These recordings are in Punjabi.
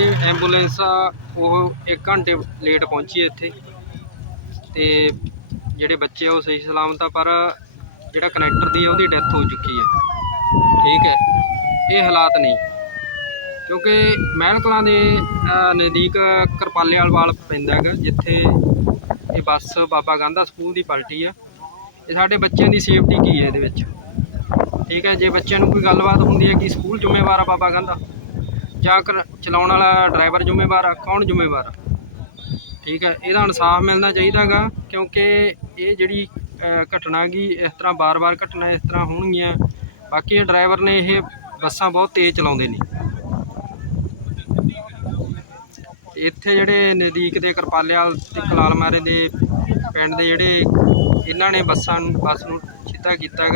ਬੱਸ ਉਹ 1 ਘੰਟੇ ਲੇਟ ਪਹੁੰਚੀ ਹੈ ਇੱਥੇ। ਤੇ ਜਿਹੜੇ ਬੱਚੇ ਆ, ਉਹ ਸਹੀ ਸਲਾਮਤ ਆ, ਪਰ ਜਿਹੜਾ ਕਨੈਕਟਰ ਦੀ ਆ, ਉਹਦੀ ਡੈਥ ਹੋ ਚੁੱਕੀ ਹੈ। ਠੀਕ ਹੈ। ਇਹ ਹਾਲਾਤ ਨਹੀਂ। ਕਿਉਂਕਿ ਮਹਿਲਕਲਾਂ ਦੇ ਨਜ਼ਦੀਕ ਕਰਪਾਲੇਵਾਲ ਵਾਲ ਪੈਂਦਾ ਹੈਗਾ, ਜਿੱਥੇ ਇਹ ਬੱਸ ਬਾਬਾ ਗਾਂਧਾ ਸਕੂਲ ਦੀ ਪਲਟੀ ਆ। ਇਹ ਸਾਡੇ ਬੱਚਿਆਂ ਦੀ ਸੇਫਟੀ ਕੀ ਹੈ ਇਹਦੇ ਵਿੱਚ? ਠੀਕ ਹੈ। ਜੇ ਬੱਚਿਆਂ ਨੂੰ ਕੋਈ ਗੱਲਬਾਤ ਹੁੰਦੀ ਹੈ ਕਿ ਸਕੂਲ ਜ਼ਿੰਮੇਵਾਰ ਆ ਬਾਬਾ ਗਾਂਧਾ ਜਾਂ ਕਰ ਚਲਾਉਣ ਵਾਲਾ ਡਰਾਈਵਰ ਜ਼ਿੰਮੇਵਾਰ ਆ, ਕੌਣ ਜ਼ਿੰਮੇਵਾਰ ਆ? ਠੀਕ ਹੈ ਇਹਦਾ ਇਨਸਾਫ ਮਿਲਣਾ ਚਾਹੀਦਾਗਾ ਕਿਉਂਕਿ ਇਹ ਜਿਹੜੀ ਘਟਨਾ ਗੀ ਇਸ ਤਰ੍ਹਾਂ ਬਾਰ-ਬਾਰ ਘਟਨਾ ਇਸ ਤਰ੍ਹਾਂ ਹੋਣਗੀਆਂ, ਬਾਕੀ ਡਰਾਈਵਰ ਨੇ ਇਹ ਬੱਸਾਂ ਬਹੁਤ ਤੇਜ਼ ਚਲਾਉਂਦੇ ਨੇ। ਇੱਥੇ ਜਿਹੜੇ ਨਜ਼ਦੀਕ ਦੇ ਕਰਪਾਲਿਆਲ ਤੇ ਕਲਾਲ ਮਾਰੇ ਦੇ ਪਿੰਡ ਦੇ ਜਿਹੜੇ, ਇਹਨਾਂ ਨੇ ਬੱਸਾਂ ਨੂੰ, ਬੱਸ ਨੂੰ ਸਿੱਧਾ ਕੀਤਾ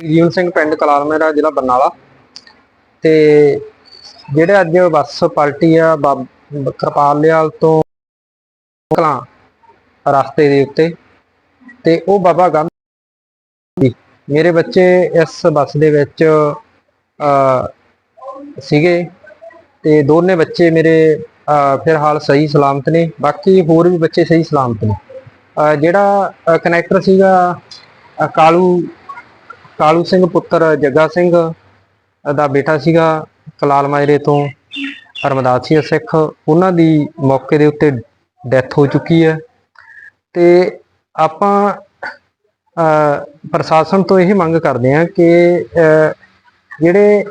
ਜੀਵਨ ਸਿੰਘ ਪਿੰਡ ਕਲਾਲਮੇਰਾ ਜ਼ਿਲ੍ਹਾ ਬਰਨਾਲਾ। ਤੇ ਜਿਹੜੇ ਅੱਜ ਬੱਸ ਪਲਟੀ ਆ ਬਾਬ- ਕਿਰਪਾਲਿਆਲ ਤੋਂ ਕਲਾਂ ਰਸਤੇ ਦੇ ਉੱਤੇ ਤੇ ਉਹ ਬਾਬਾ ਗਾਂਧੀ ਮੇਰੇ ਬੱਚੇ ਇਸ ਬੱਸ ਦੇ ਵਿੱਚ ਸੀਗੇ। ਤੇ ਦੋਨੇ ਬੱਚੇ ਮੇਰੇ ਅ, ਫਿਲਹਾਲ ਸਹੀ ਸਲਾਮਤ ਨੇ। ਬਾਕੀ ਹੋਰ ਵੀ ਬੱਚੇ ਸਹੀ ਸਲਾਮਤ ਨੇ। ਜਿਹੜਾ ਕਨੈਕਟਰ ਸੀਗਾ ਕਾਲੂ ਕਾਲੂ ਸਿੰਘ ਪੁੱਤਰ ਜੱਗਾ ਸਿੰਘ ਦਾ ਬੇਟਾ ਸੀਗਾ, ਕਲਾਲ ਮਾਜਰੇ ਤੋਂ ਰਮਦਾਸੀਆ ਸਿੱਖ। ਉਹਨਾਂ ਦੀ ਮੌਕੇ ਦੇ ਉੱਤੇ ਡੈਥ ਹੋ ਚੁੱਕੀ ਹੈ। ਤੇ ਆਪਾਂ ਪ੍ਰਸ਼ਾਸਨ ਤੋਂ ਇਹ ਮੰਗ ਕਰਦੇ ਹਾਂ ਕਿ ਜਿਹੜੇ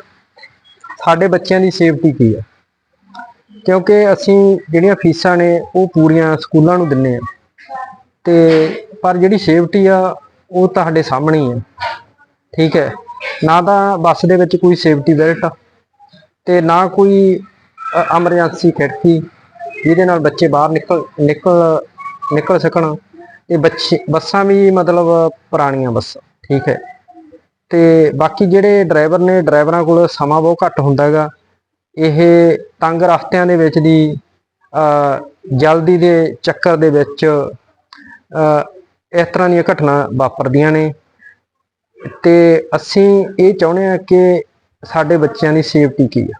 ਸਾਡੇ ਬੱਚਿਆਂ ਦੀ ਸੇਫਟੀ ਕੀ ਹੈ? ਕਿਉਂਕਿ ਅਸੀਂ ਜਿਹੜੀਆਂ ਫੀਸਾਂ ਨੇ, ਉਹ ਪੂਰੀਆਂ ਸਕੂਲਾਂ ਨੂੰ ਦਿੰਨੇ ਆ ਤੇ ਪਰ ਜਿਹੜੀ ਸੇਫਟੀ ਆ, ਉਹ ਤੁਹਾਡੇ ਸਾਹਮਣੇ ਹੀ ਹੈ। ਠੀਕ ਹੈ। ਨਾ ਤਾਂ ਬੱਸ ਦੇ ਵਿੱਚ ਕੋਈ ਸੇਫਟੀ ਬੈਲਟ ਤੇ ਨਾ ਕੋਈ ਐਮਰਜੈਂਸੀ ਖਿੜਕੀ ਜਿਹਦੇ ਨਾਲ ਬੱਚੇ ਬਾਹਰ ਨਿਕਲ ਨਿਕਲ ਨਿਕਲ ਸਕਣ। ਇਹ ਬੱਚੇ, ਬੱਸਾਂ ਵੀ ਮਤਲਬ ਪੁਰਾਣੀਆਂ ਬੱਸਾਂ, ਠੀਕ ਹੈ। ਤੇ ਬਾਕੀ ਜਿਹੜੇ ਡਰਾਈਵਰ ਨੇ ਡਰਾਈਵਰਾਂ ਕੋਲ ਸਮਾਂ ਬਹੁਤ ਘੱਟ ਹੁੰਦਾ ਹੈਗਾ। ਇਹ ਤੰਗ ਰਸਤਿਆਂ ਦੇ ਵਿੱਚ ਦੀ ਜਲਦੀ ਦੇ ਚੱਕਰ ਦੇ ਵਿੱਚ ਇਸ ਤਰ੍ਹਾਂ ਦੀਆਂ ਘਟਨਾ ਵਾਪਰਦੀਆਂ ਨੇ। ਤੇ ਅਸੀਂ ਇਹ ਚਾਹੁੰਦੇ ਹਾਂ ਕਿ ਸਾਡੇ ਬੱਚਿਆਂ ਦੀ ਸੇਫਟੀ ਕੀ ਆ।